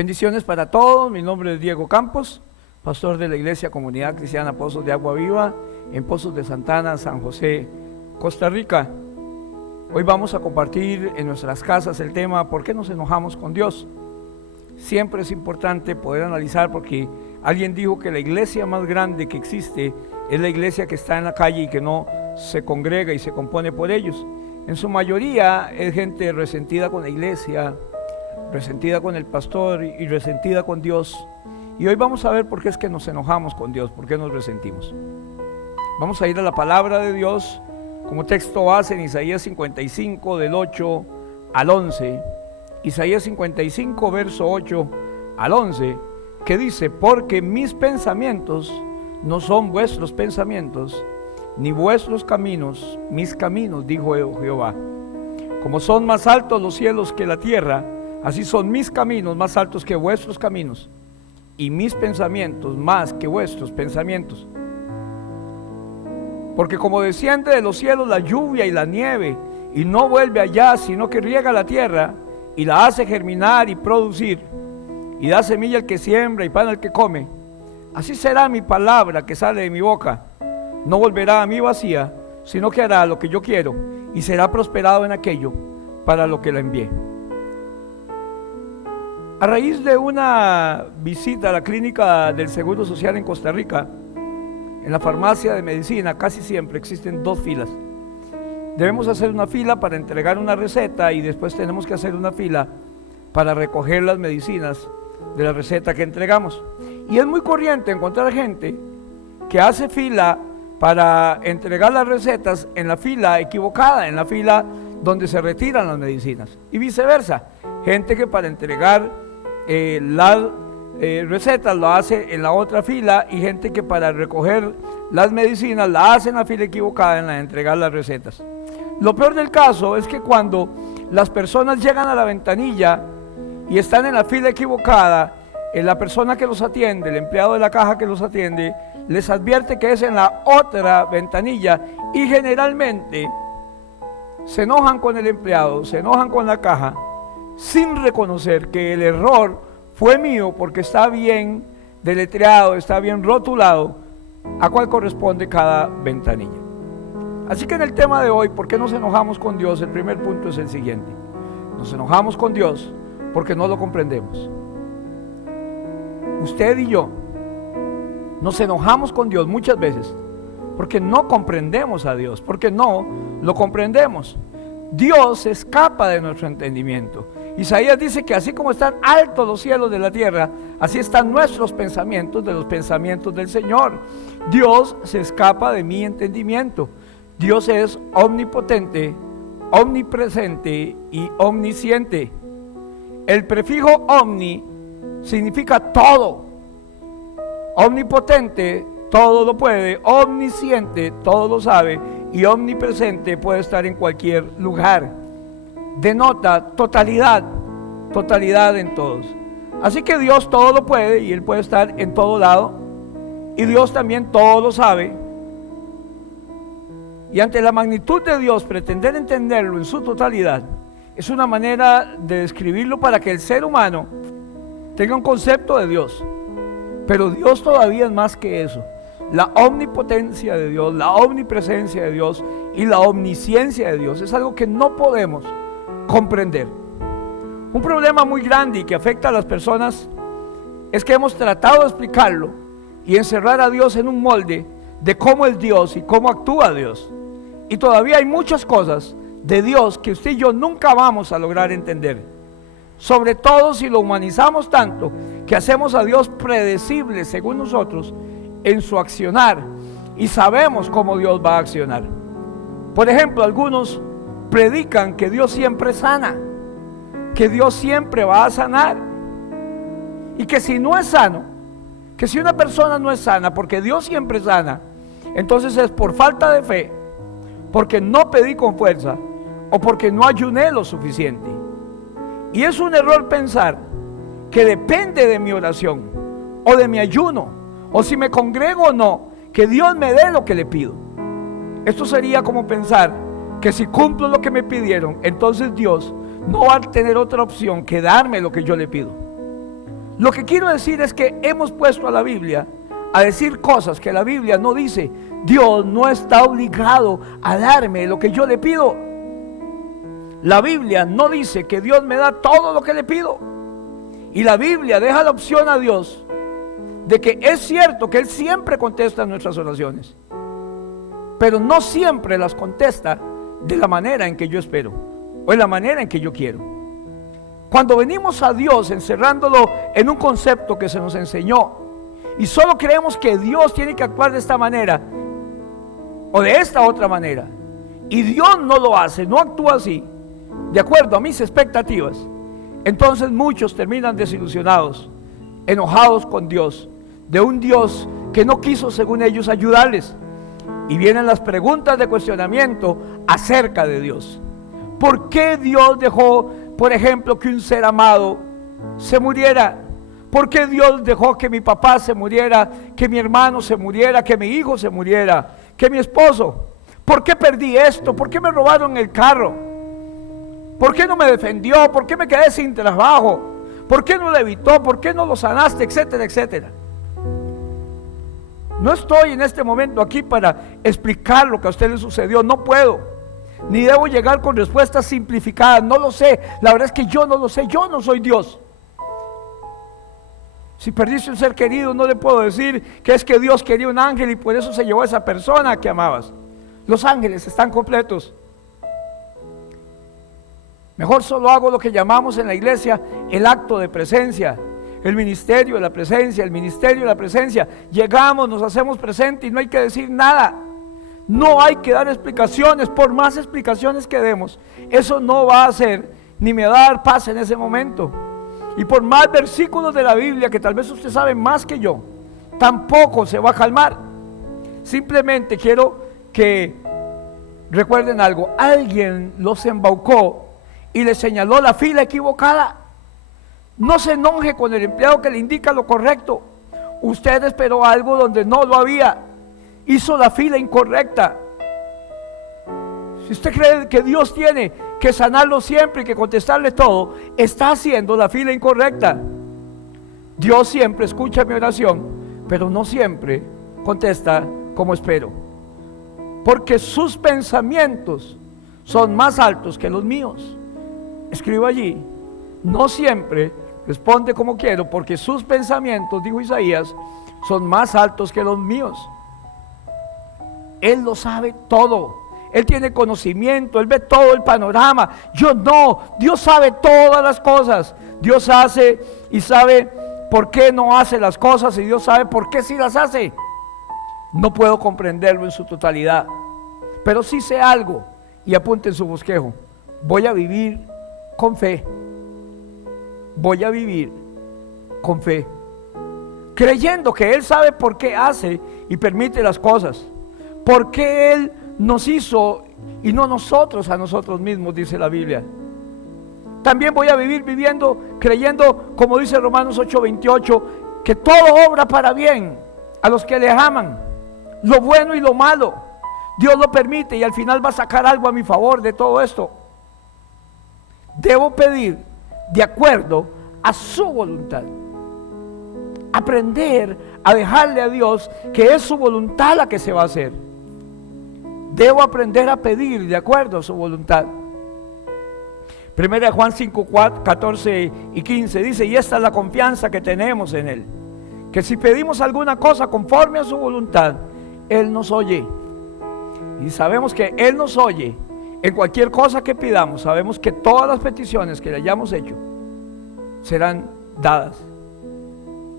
Bendiciones para todos. Mi nombre es Diego Campos, pastor de la Iglesia Comunidad Cristiana Pozos de Agua Viva en Pozos de Santana, San José, Costa Rica. Hoy vamos a compartir en nuestras casas el tema ¿por qué nos enojamos con Dios? Siempre es importante poder analizar, porque alguien dijo que la iglesia más grande que existe es la iglesia que está en la calle y que no se congrega y se compone por ellos. En su mayoría es gente resentida con la iglesia, resentida con el pastor y resentida con Dios. Y hoy vamos a ver por qué es que nos enojamos con Dios, por qué nos resentimos. Vamos a ir a la palabra de Dios como texto base en Isaías 55 del 8 al 11. Isaías 55 verso 8 al 11, que dice: porque mis pensamientos no son vuestros pensamientos, ni vuestros caminos mis caminos, dijo Jehová. Como son más altos los cielos que la tierra, así son mis caminos más altos que vuestros caminos, y mis pensamientos más que vuestros pensamientos. Porque como desciende de los cielos la lluvia y la nieve, y no vuelve allá, sino que riega la tierra, y la hace germinar y producir, y da semilla al que siembra y pan al que come, así será mi palabra que sale de mi boca. No volverá a mí vacía, sino que hará lo que yo quiero, y será prosperado en aquello para lo que la envié. A raíz de una visita a la clínica del Seguro Social en Costa Rica, en la farmacia de medicina casi siempre existen dos filas. Debemos hacer una fila para entregar una receta y después tenemos que hacer una fila para recoger las medicinas de la receta que entregamos. Y es muy corriente encontrar gente que hace fila para entregar las recetas en la fila equivocada, en la fila donde se retiran las medicinas, y viceversa. Gente que para entregar las recetas lo hace en la otra fila, y gente que para recoger las medicinas la hace en la fila equivocada, en la de entregar las recetas. Lo peor del caso es que cuando las personas llegan a la ventanilla y están en la fila equivocada, la persona que los atiende, el empleado de la caja que los atiende, les advierte que es en la otra ventanilla, y generalmente se enojan con el empleado, se enojan con la caja, sin reconocer que el error fue mío, porque está bien deletreado, está bien rotulado a cuál corresponde cada ventanilla. Así que en el tema de hoy, ¿por qué nos enojamos con Dios? El primer punto es el siguiente: nos enojamos con Dios porque no lo comprendemos. Usted y yo nos enojamos con Dios muchas veces porque no comprendemos a Dios, porque no lo comprendemos. Dios escapa de nuestro entendimiento. Isaías dice que así como están altos los cielos de la tierra, así están nuestros pensamientos de los pensamientos del Señor. Dios se escapa de mi entendimiento. Dios es omnipotente, omnipresente y omnisciente. El prefijo omni significa todo. Omnipotente, todo lo puede; omnisciente, todo lo sabe; y omnipresente, puede estar en cualquier lugar. Denota totalidad, totalidad en todos. Así que Dios todo lo puede y Él puede estar en todo lado, y Dios también todo lo sabe. Y ante la magnitud de Dios, pretender entenderlo en su totalidad es una manera de describirlo para que el ser humano tenga un concepto de Dios. Pero Dios todavía es más que eso. La omnipotencia de Dios, la omnipresencia de Dios y la omnisciencia de Dios es algo que no podemos comprender. Un problema muy grande y que afecta a las personas es que hemos tratado de explicarlo y encerrar a Dios en un molde de cómo es Dios y cómo actúa Dios. Y todavía hay muchas cosas de Dios que usted y yo nunca vamos a lograr entender. Sobre todo si lo humanizamos tanto que hacemos a Dios predecible, según nosotros, en su accionar, y sabemos cómo Dios va a accionar. Por ejemplo, algunos predican que Dios siempre sana, que Dios siempre va a sanar, y que si no es sano, que si una persona no es sana porque Dios siempre sana, entonces es por falta de fe, porque no pedí con fuerza o porque no ayuné lo suficiente. Y es un error pensar que depende de mi oración o de mi ayuno, o si me congrego o no, que Dios me dé lo que le pido. Esto sería como pensar que si cumplo lo que me pidieron, entonces Dios no va a tener otra opción que darme lo que yo le pido. Lo que quiero decir es que hemos puesto a la Biblia a decir cosas que la Biblia no dice. Dios no está obligado a darme lo que yo le pido. La Biblia no dice que Dios me da todo lo que le pido. Y la Biblia deja la opción a Dios de que es cierto que Él siempre contesta nuestras oraciones, pero no siempre las contesta de la manera en que yo espero o en la manera en que yo quiero. Cuando venimos a Dios encerrándolo en un concepto que se nos enseñó y solo creemos que Dios tiene que actuar de esta manera o de esta otra manera, y Dios no lo hace, no actúa así, de acuerdo a mis expectativas, entonces muchos terminan desilusionados, enojados con Dios, de un Dios que no quiso, según ellos, ayudarles. Y vienen las preguntas de cuestionamiento acerca de Dios. ¿Por qué Dios dejó, por ejemplo, que un ser amado se muriera? ¿Por qué Dios dejó que mi papá se muriera, que mi hermano se muriera, que mi hijo se muriera, que mi esposo? ¿Por qué perdí esto? ¿Por qué me robaron el carro? ¿Por qué no me defendió? ¿Por qué me quedé sin trabajo? ¿Por qué no lo evitó? ¿Por qué no lo sanaste? Etcétera, etcétera. No estoy en este momento aquí para explicar lo que a usted le sucedió, no puedo, ni debo llegar con respuestas simplificadas, no lo sé, la verdad es que yo no lo sé, yo no soy Dios. Si perdiste un ser querido, no le puedo decir que es que Dios quería un ángel y por eso se llevó a esa persona que amabas. Los ángeles están completos. Mejor solo hago lo que llamamos en la iglesia el acto de presencia. El ministerio de la presencia, el ministerio de la presencia. Llegamos, nos hacemos presentes y no hay que decir nada. No hay que dar explicaciones, por más explicaciones que demos. Eso no va a hacer, ni me va a dar paz en ese momento. Y por más versículos de la Biblia, que tal vez usted sabe más que yo, tampoco se va a calmar. Simplemente quiero que recuerden algo. Alguien los embaucó y les señaló la fila equivocada. No se enoje con el empleado que le indica lo correcto. Usted esperó algo donde no lo había. Hizo la fila incorrecta. Si usted cree que Dios tiene que sanarlo siempre y que contestarle todo, está haciendo la fila incorrecta. Dios siempre escucha mi oración, pero no siempre contesta como espero. Porque sus pensamientos son más altos que los míos. Escribo allí, no siempre responde como quiero, porque sus pensamientos, dijo Isaías, son más altos que los míos. Él lo sabe todo. Él tiene conocimiento, Él ve todo el panorama. Yo no, Dios sabe todas las cosas. Dios hace y sabe por qué no hace las cosas, y Dios sabe por qué sí las hace. No puedo comprenderlo en su totalidad, pero sí sé algo, y apunte en su bosquejo: voy a vivir con fe. Voy a vivir con fe, creyendo que Él sabe por qué hace y permite las cosas, por qué Él nos hizo y no nosotros a nosotros mismos, dice la Biblia. También voy a vivir creyendo, como dice Romanos 8:28, que todo obra para bien a los que le aman, lo bueno y lo malo. Dios lo permite y al final va a sacar algo a mi favor de todo esto. Debo pedir de acuerdo a su voluntad. Aprender a dejarle a Dios que es su voluntad la que se va a hacer. Debo aprender a pedir de acuerdo a su voluntad. Primera de Juan 5, 14 y 15 dice: y esta es la confianza que tenemos en Él, que si pedimos alguna cosa conforme a su voluntad, Él nos oye. Y sabemos que Él nos oye en cualquier cosa que pidamos. Sabemos que todas las peticiones que le hayamos hecho serán dadas.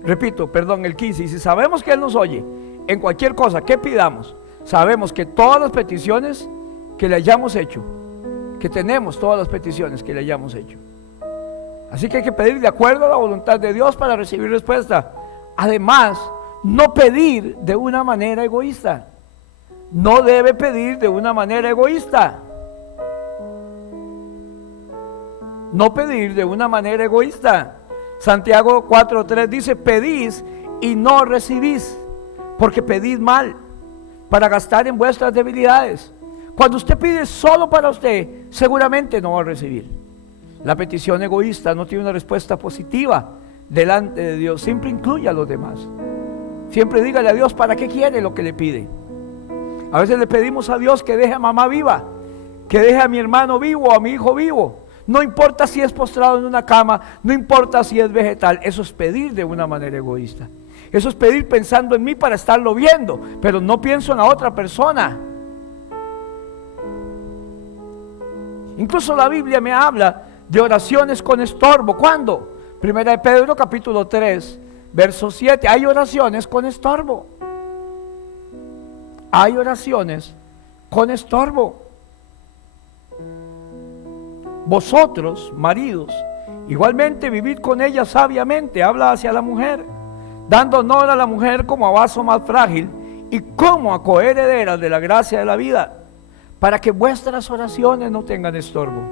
Repito, el 15, y si sabemos que Él nos oye en cualquier cosa que pidamos, sabemos que todas las peticiones que le hayamos hecho, que tenemos todas las peticiones que le hayamos hecho. Así que hay que pedir de acuerdo a la voluntad de Dios para recibir respuesta. Además, no pedir de una manera egoísta. No debe pedir de una manera egoísta. No pedir de una manera egoísta. Santiago 4:3 dice: pedís y no recibís, porque pedís mal, para gastar en vuestras debilidades. Cuando usted pide solo para usted, seguramente no va a recibir. La petición egoísta no tiene una respuesta positiva delante de Dios, siempre incluya a los demás. Siempre dígale a Dios para qué quiere lo que le pide. A veces le pedimos a Dios que deje a mamá viva, que deje a mi hermano vivo, a mi hijo vivo. No importa si es postrado en una cama, no importa si es vegetal. Eso es pedir de una manera egoísta. Eso es pedir pensando en mí para estarlo viendo, pero no pienso en la otra persona. Incluso la Biblia me habla de oraciones con estorbo. ¿Cuándo? Primera de Pedro capítulo 3, verso 7. Hay oraciones con estorbo. Hay oraciones con estorbo. Vosotros, maridos, igualmente vivid con ella sabiamente. Habla hacia la mujer, dando honor a la mujer como a vaso más frágil y como a coheredera de la gracia de la vida, para que vuestras oraciones no tengan estorbo.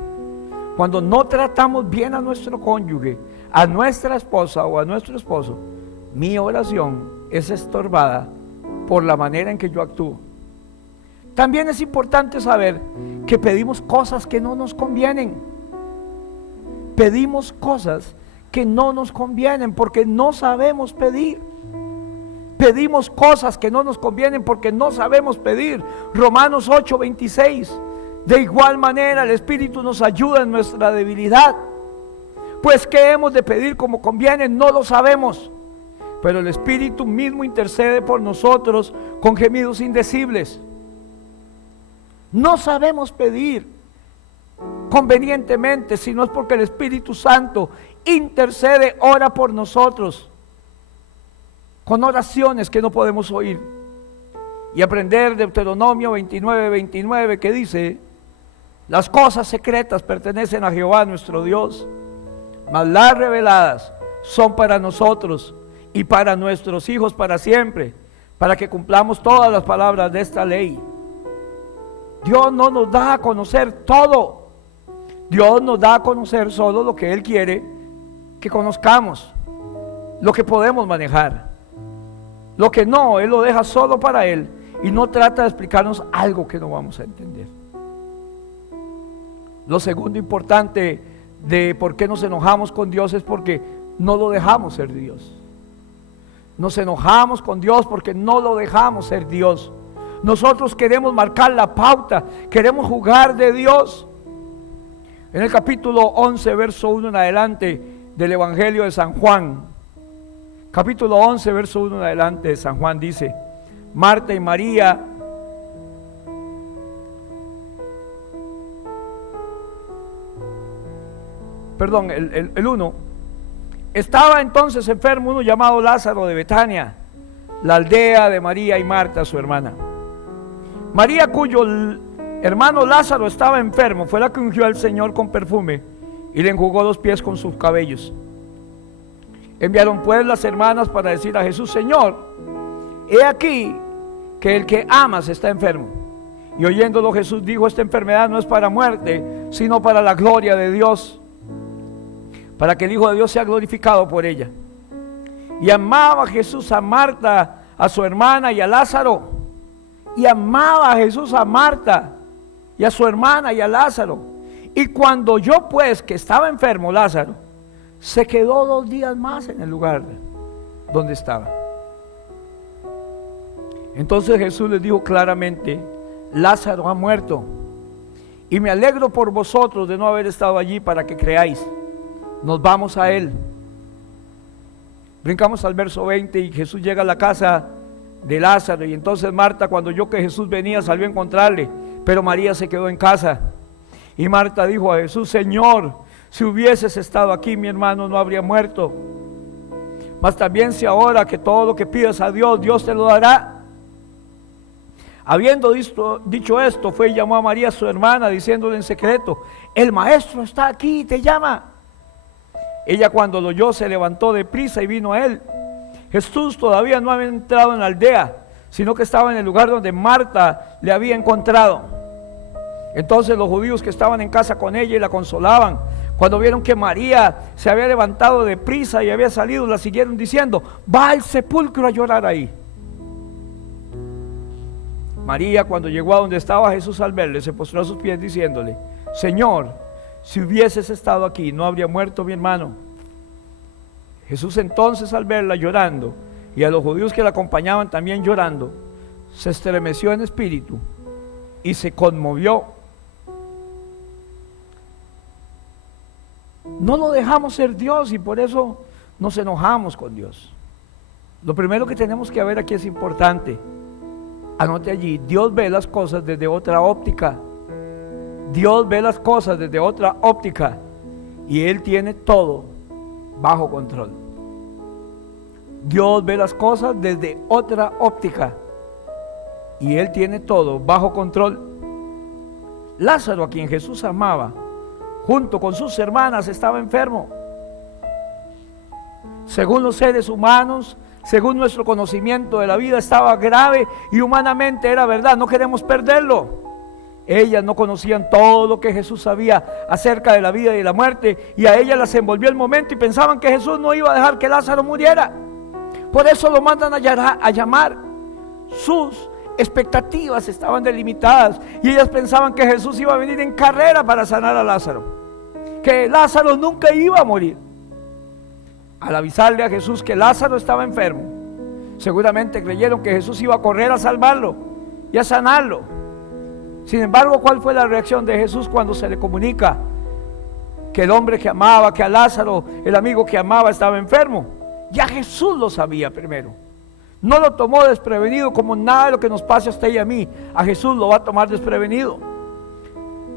Cuando no tratamos bien a nuestro cónyuge, a nuestra esposa o a nuestro esposo, mi oración es estorbada por la manera en que yo actúo. También es importante saber que pedimos cosas que no nos convienen. Pedimos cosas que no nos convienen porque no sabemos pedir. Pedimos cosas que no nos convienen porque no sabemos pedir. Romanos 8:26. De igual manera el Espíritu nos ayuda en nuestra debilidad. Pues qué hemos de pedir como conviene, no lo sabemos. Pero el Espíritu mismo intercede por nosotros con gemidos indecibles. No sabemos pedir convenientemente, si no es porque el Espíritu Santo intercede, ora por nosotros con oraciones que no podemos oír. Y aprender Deuteronomio 29:29 que dice: las cosas secretas pertenecen a Jehová nuestro Dios, mas las reveladas son para nosotros y para nuestros hijos para siempre, para que cumplamos todas las palabras de esta ley. Dios no nos da a conocer todo. Dios nos da a conocer solo lo que Él quiere que conozcamos, lo que podemos manejar. Lo que no, Él lo deja solo para Él y no trata de explicarnos algo que no vamos a entender. Lo segundo importante de por qué nos enojamos con Dios es porque no lo dejamos ser Dios. Nos enojamos con Dios porque no lo dejamos ser Dios. Nosotros queremos marcar la pauta, queremos jugar de Dios. En el capítulo 11, verso 1 en adelante del Evangelio de San Juan, capítulo 11, verso 1 en adelante de San Juan, dice: Marta y María el 1. Estaba entonces enfermo uno llamado Lázaro de Betania, la aldea de María y Marta, su hermana. María, cuyo hermano Lázaro estaba enfermo, fue la que ungió al Señor con perfume y le enjugó los pies con sus cabellos. Enviaron pues las hermanas para decir a Jesús: Señor, he aquí que el que amas está enfermo. Y oyéndolo Jesús dijo: esta enfermedad no es para muerte, sino para la gloria de Dios, para que el Hijo de Dios sea glorificado por ella. Y amaba Jesús a Marta, a su hermana y a Lázaro. Y amaba a Jesús a Marta y a su hermana y a Lázaro. Y cuando oyó pues que estaba enfermo Lázaro, se quedó 2 días más en el lugar donde estaba. Entonces Jesús les dijo claramente: Lázaro ha muerto, y me alegro por vosotros de no haber estado allí para que creáis. Nos vamos a él. Brincamos al verso 20 y Jesús llega a la casa de Lázaro, y entonces Marta, cuando oyó que Jesús venía, salió a encontrarle, pero María se quedó en casa. Y Marta dijo a Jesús: Señor, si hubieses estado aquí, mi hermano no habría muerto. Mas también si ahora que todo lo que pidas a Dios, Dios te lo dará. Habiendo dicho esto, fue y llamó a María su hermana, diciéndole en secreto: el maestro está aquí y te llama. Ella, cuando lo oyó, se levantó de prisa y vino a él. Jesús todavía no había entrado en la aldea, sino que estaba en el lugar donde Marta le había encontrado. Entonces los judíos que estaban en casa con ella y la consolaban, cuando vieron que María se había levantado de prisa y había salido, la siguieron diciendo: va al sepulcro a llorar ahí. María, cuando llegó a donde estaba Jesús, al verle, se postró a sus pies diciéndole: Señor, si hubieses estado aquí, no habría muerto mi hermano. Jesús entonces, al verla llorando, y a los judíos que la acompañaban también llorando, se estremeció en espíritu y se conmovió. No lo dejamos ser Dios y por eso nos enojamos con Dios. Lo primero que tenemos que ver aquí es importante. Anote allí, Dios ve las cosas desde otra óptica. Dios ve las cosas desde otra óptica y Él tiene todo bajo control. Dios ve las cosas desde otra óptica y Él tiene todo bajo control. Lázaro, a quien Jesús amaba, junto con sus hermanas, estaba enfermo. Según los seres humanos, según nuestro conocimiento de la vida, estaba grave y humanamente era verdad, no queremos perderlo. Ellas no conocían todo lo que Jesús sabía acerca de la vida y la muerte, y a ellas las envolvió el momento y pensaban que Jesús no iba a dejar que Lázaro muriera. Por eso lo mandan a llamar. Sus expectativas estaban delimitadas y ellas pensaban que Jesús iba a venir en carrera para sanar a Lázaro, que Lázaro nunca iba a morir. Al avisarle a Jesús que Lázaro estaba enfermo, seguramente creyeron que Jesús iba a correr a salvarlo y a sanarlo. Sin embargo, ¿cuál fue la reacción de Jesús cuando se le comunica que el hombre que amaba, que a Lázaro, el amigo que amaba, estaba enfermo? Ya Jesús lo sabía primero. No lo tomó desprevenido, como nada de lo que nos pase a usted y a mí, a Jesús lo va a tomar desprevenido.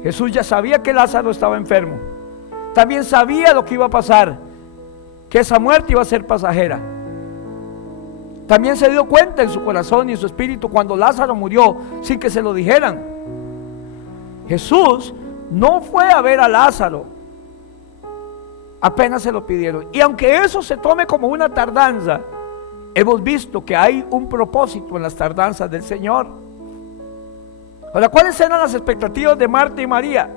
Jesús ya sabía que Lázaro estaba enfermo. También sabía lo que iba a pasar, que esa muerte iba a ser pasajera. También se dio cuenta en su corazón y en su espíritu cuando Lázaro murió sin que se lo dijeran. Jesús no fue a ver a Lázaro, apenas se lo pidieron. Y aunque eso se tome como una tardanza, hemos visto que hay un propósito en las tardanzas del Señor. Ahora, ¿cuáles eran las expectativas de Marta y María?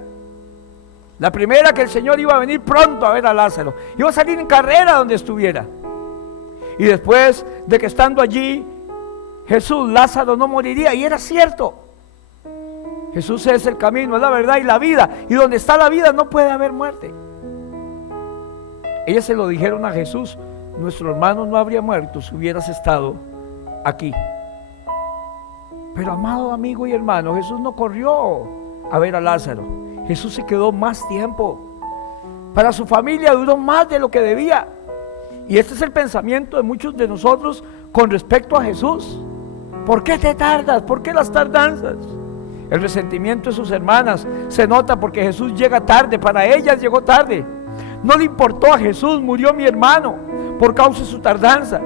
La primera, que el Señor iba a venir pronto a ver a Lázaro, iba a salir en carrera donde estuviera. Y después de que estando allí Jesús, Lázaro no moriría, y era cierto. Jesús es el camino, es la verdad y la vida, y donde está la vida no puede haber muerte. Ellas se lo dijeron a Jesús: nuestro hermano no habría muerto si hubieras estado aquí. Pero amado amigo y hermano, Jesús no corrió a ver a Lázaro. Jesús se quedó más tiempo. Para su familia duró más de lo que debía. Y este es el pensamiento de muchos de nosotros con respecto a Jesús. ¿Por qué te tardas? ¿Por qué las tardanzas? El resentimiento de sus hermanas se nota porque Jesús llega tarde. Para ellas llegó tarde. No le importó a Jesús: murió mi hermano por causa de su tardanza.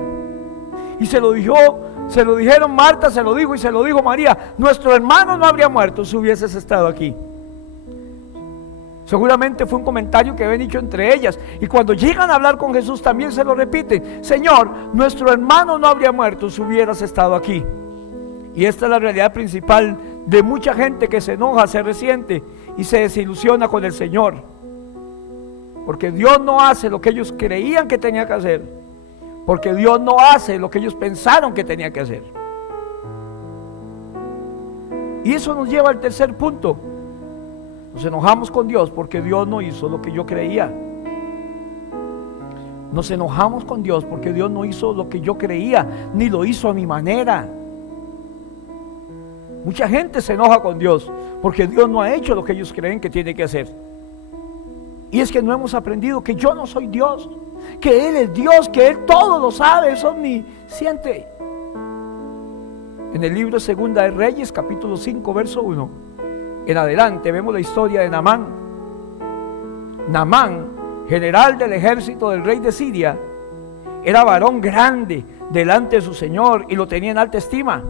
Y se lo dijeron, Marta se lo dijo y se lo dijo María: nuestro hermano no habría muerto si hubieses estado aquí. Seguramente fue un comentario que habían dicho entre ellas, y cuando llegan a hablar con Jesús también se lo repiten: Señor, nuestro hermano no habría muerto si hubieras estado aquí. Y esta es la realidad principal de mucha gente que se enoja, se resiente y se desilusiona con el Señor, porque Dios no hace lo que ellos creían que tenía que hacer, porque Dios no hace lo que ellos pensaron que tenía que hacer. Y eso nos lleva al tercer punto. Nos enojamos con Dios porque Dios no hizo lo que yo creía. Nos enojamos con Dios porque Dios no hizo lo que yo creía, ni lo hizo a mi manera. Mucha gente se enoja con Dios porque Dios no ha hecho lo que ellos creen que tiene que hacer. Y es que no hemos aprendido que yo no soy Dios, que Él es Dios, que Él todo lo sabe, es omnisciente. En el libro Segunda de Reyes, capítulo 5, verso 1 en adelante, vemos la historia de Naamán. Naamán, general del ejército del rey de Siria, era varón grande delante de su Señor y lo tenía en alta estima,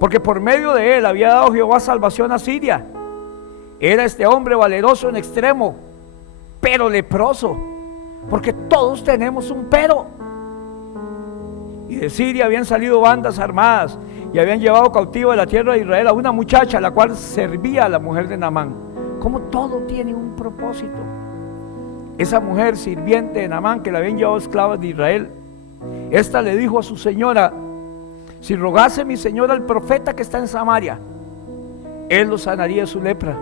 porque por medio de él había dado Jehová salvación a Siria. Era este hombre valeroso en extremo, pero leproso, porque todos tenemos un pero. Y de Siria habían salido bandas armadas y habían llevado cautivo de la tierra de Israel a una muchacha, la cual servía a la mujer de Naamán. Como todo tiene un propósito. Esa mujer sirviente de Naamán, que la habían llevado esclavas de Israel, esta le dijo a su señora: si rogase mi señora al profeta que está en Samaria, él lo sanaría de su lepra.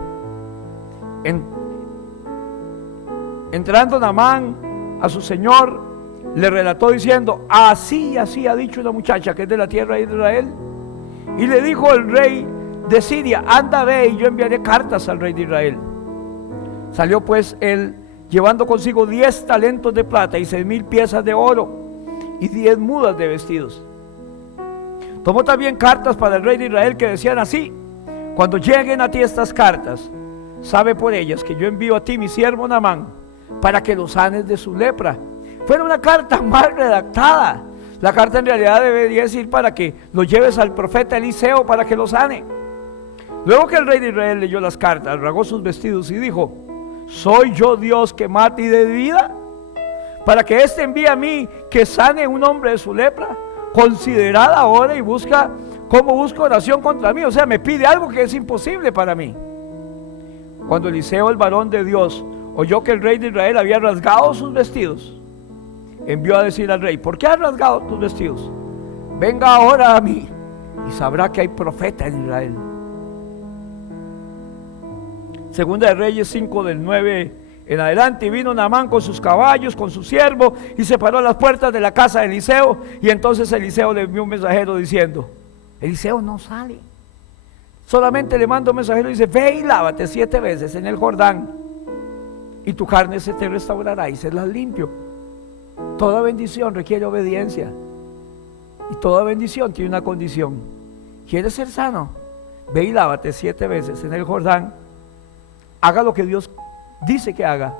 Entrando Naamán a su señor, le relató diciendo: así y así ha dicho una muchacha que es de la tierra de Israel. Y le dijo el rey de Siria: anda, ve, y yo enviaré cartas al rey de Israel. Salió pues él, llevando consigo 10 talentos de plata y 6,000 piezas de oro y 10 mudas de vestidos. Tomó también cartas para el rey de Israel que decían así: cuando lleguen a ti estas cartas, sabe por ellas que yo envío a ti mi siervo Naamán para que lo sanes de su lepra. Fue una carta mal redactada. La carta en realidad debería decir para que lo lleves al profeta Eliseo para que lo sane. Luego que el rey de Israel leyó las cartas, rasgó sus vestidos y dijo: ¿soy yo Dios que mate y dé vida? Para que éste envíe a mí que sane un hombre de su lepra. Considerad ahora y busca cómo busca oración contra mí. O sea, me pide algo que es imposible para mí. Cuando Eliseo, el varón de Dios, oyó que el rey de Israel había rasgado sus vestidos, envió a decir al rey: ¿por qué has rasgado tus vestidos? Venga ahora a mí y sabrá que hay profeta en Israel. Segunda de Reyes 5 del 9 en adelante. Y vino Naamán con sus caballos, con su siervo, y se paró a las puertas de la casa de Eliseo. Y entonces Eliseo le envió un mensajero diciendo: Eliseo no sale, solamente le manda un mensajero y dice: ve y lávate 7 veces en el Jordán, y tu carne se te restaurará y serás limpio. Toda bendición requiere obediencia, y toda bendición tiene una condición. ¿Quieres ser sano? Ve y lávate 7 veces en el Jordán. Haga lo que Dios dice que haga,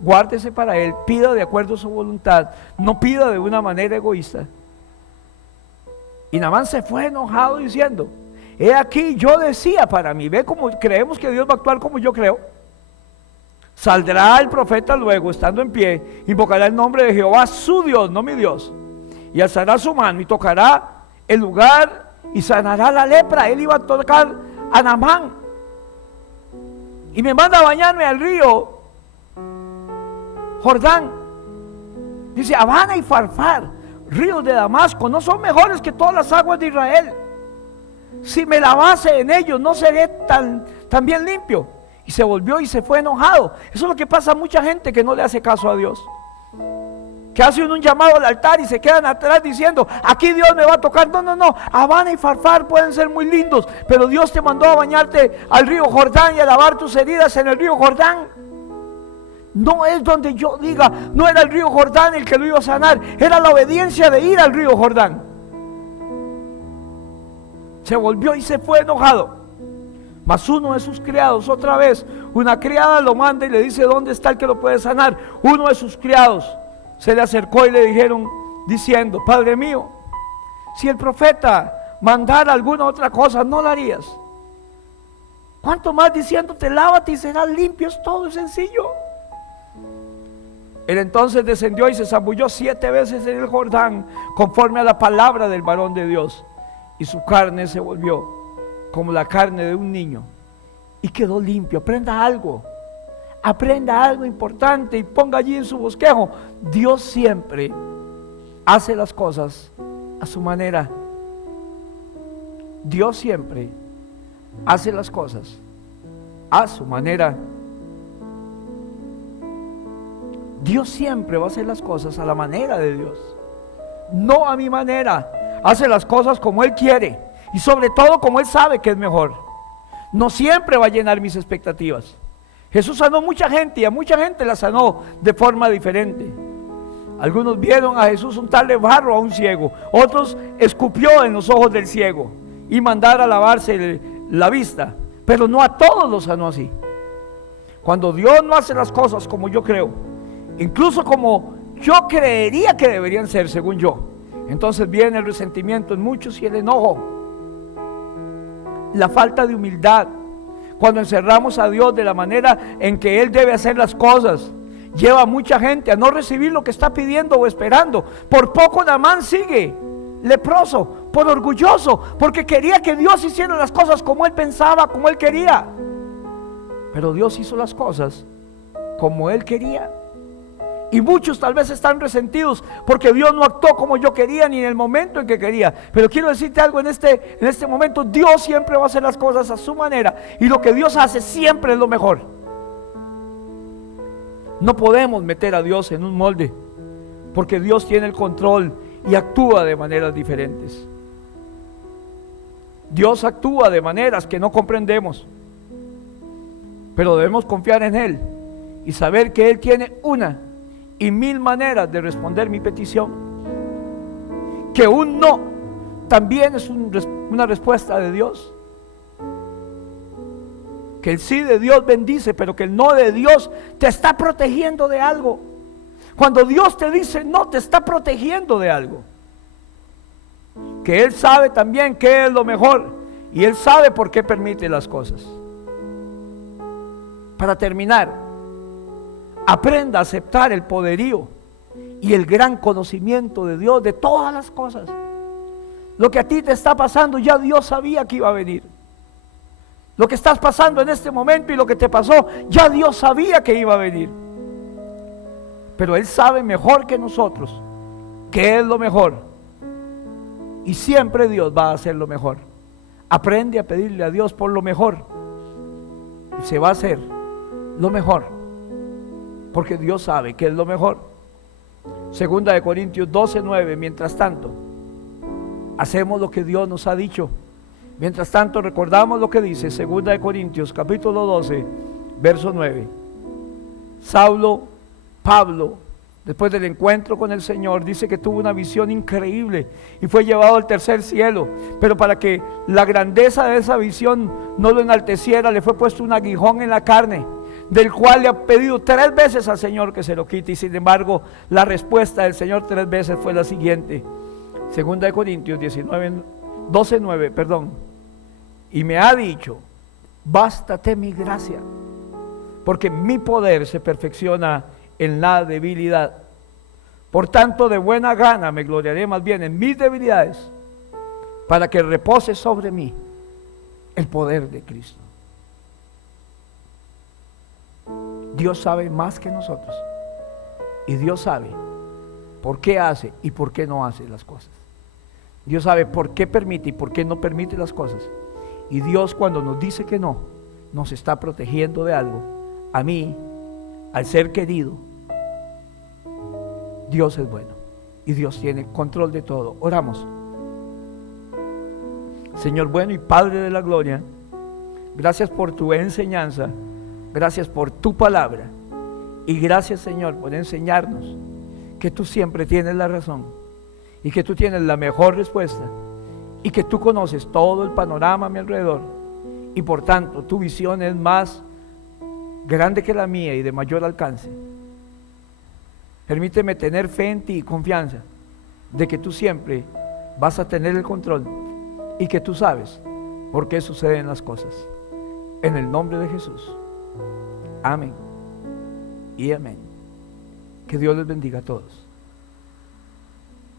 guárdese para Él, pida de acuerdo a su voluntad, no pida de una manera egoísta. Y Naamán se fue enojado diciendo: he aquí, yo decía para mí, ve cómo creemos que Dios va a actuar como yo creo. Saldrá el profeta luego, estando en pie, invocará el nombre de Jehová su Dios, no mi Dios, y alzará su mano y tocará el lugar y sanará la lepra. Él iba a tocar a Naamán y me manda a bañarme al río Jordán. Dice: Abana y Farfar, ríos de Damasco, ¿no son mejores que todas las aguas de Israel? Si me lavase en ellos, ¿no seré tan bien limpio? Y se volvió y se fue enojado. Eso es lo que pasa a mucha gente que no le hace caso a Dios, que hace un llamado al altar y se quedan atrás diciendo: aquí Dios me va a tocar. No, Abana y Farfar pueden ser muy lindos, pero Dios te mandó a bañarte al río Jordán y a lavar tus heridas en el río Jordán. No es donde yo diga, no era el río Jordán el que lo iba a sanar, era la obediencia de ir al río Jordán. Se volvió y se fue enojado. Mas uno de sus criados, otra vez, una criada lo manda y le dice: ¿dónde está el que lo puede sanar? Uno de sus criados se le acercó y le dijeron diciendo: Padre mío, si el profeta mandara alguna otra cosa, ¿no la harías? ¿Cuánto más diciéndote: lávate y serás limpio? Es todo sencillo. Él entonces descendió y se zambulló 7 veces en el Jordán, conforme a la palabra del varón de Dios, y su carne se volvió como la carne de un niño, y quedó limpio. Aprenda algo importante y ponga allí en su bosquejo: Dios siempre hace las cosas a su manera. Dios siempre hace las cosas a su manera. Dios siempre va a hacer las cosas a la manera de Dios, no a mi manera. Hace las cosas como Él quiere y sobre todo como Él sabe que es mejor. No siempre va a llenar mis expectativas. Jesús sanó mucha gente y a mucha gente la sanó de forma diferente. Algunos vieron a Jesús untarle barro a un ciego, otros escupió en los ojos del ciego y mandar a lavarse la vista, pero no a todos los sanó así. Cuando Dios no hace las cosas como yo creo, incluso como yo creería que deberían ser según yo, entonces viene el resentimiento en muchos y el enojo, la falta de humildad. Cuando encerramos a Dios de la manera en que Él debe hacer las cosas, lleva a mucha gente a no recibir lo que está pidiendo o esperando. Por poco Naamán sigue leproso, por orgulloso, porque quería que Dios hiciera las cosas como él pensaba, como él quería. Pero Dios hizo las cosas como Él quería. Y muchos tal vez están resentidos porque Dios no actuó como yo quería ni en el momento en que quería. Pero quiero decirte algo en este momento: Dios siempre va a hacer las cosas a su manera, y lo que Dios hace siempre es lo mejor. No podemos meter a Dios en un molde. porque Dios tiene el control y actúa de maneras diferentes. Dios actúa de maneras que no comprendemos, pero debemos confiar en Él y saber que Él tiene una y mil maneras de responder mi petición, que un no también es una respuesta de Dios, que el sí de Dios bendice, pero que el no de Dios te está protegiendo de algo. Cuando Dios te dice no, te está protegiendo de algo, que Él sabe también qué es lo mejor y Él sabe por qué permite las cosas. Para terminar, aprenda a aceptar el poderío y el gran conocimiento de Dios de todas las cosas. Lo que a ti te está pasando, ya Dios sabía que iba a venir. Lo que estás pasando en este momento y lo que te pasó, ya Dios sabía que iba a venir. Pero Él sabe mejor que nosotros qué es lo mejor. Y siempre Dios va a hacer lo mejor. Aprende a pedirle a Dios por lo mejor y se va a hacer lo mejor, porque Dios sabe que es lo mejor. Segunda de Corintios 12:9. Mientras tanto, hacemos lo que Dios nos ha dicho. Mientras tanto, recordamos lo que dice Segunda de Corintios capítulo 12, verso 9. Pablo, después del encuentro con el Señor, dice que tuvo una visión increíble y fue llevado al tercer cielo, pero para que la grandeza de esa visión no lo enalteciera, le fue puesto un aguijón en la carne, del cual le ha pedido 3 veces al Señor que se lo quite, y sin embargo la respuesta del Señor 3 veces fue la siguiente. Segunda de Corintios 12:9, y me ha dicho: bástate mi gracia, porque mi poder se perfecciona en la debilidad. Por tanto, de buena gana me gloriaré más bien en mis debilidades, para que repose sobre mí el poder de Cristo. Dios sabe más que nosotros, y Dios sabe por qué hace y por qué no hace las cosas. Dios sabe por qué permite y por qué no permite las cosas. Y Dios, cuando nos dice que no, nos está protegiendo de algo. A mí, al ser querido, Dios es bueno y Dios tiene control de todo. Oramos. Señor bueno y Padre de la gloria, gracias por tu enseñanza, gracias por tu palabra, y gracias, Señor, por enseñarnos que tú siempre tienes la razón y que tú tienes la mejor respuesta y que tú conoces todo el panorama a mi alrededor, y por tanto tu visión es más grande que la mía y de mayor alcance. Permíteme tener fe en ti y confianza de que tú siempre vas a tener el control y que tú sabes por qué suceden las cosas. En el nombre de Jesús. Amén y amén. Que Dios les bendiga a todos.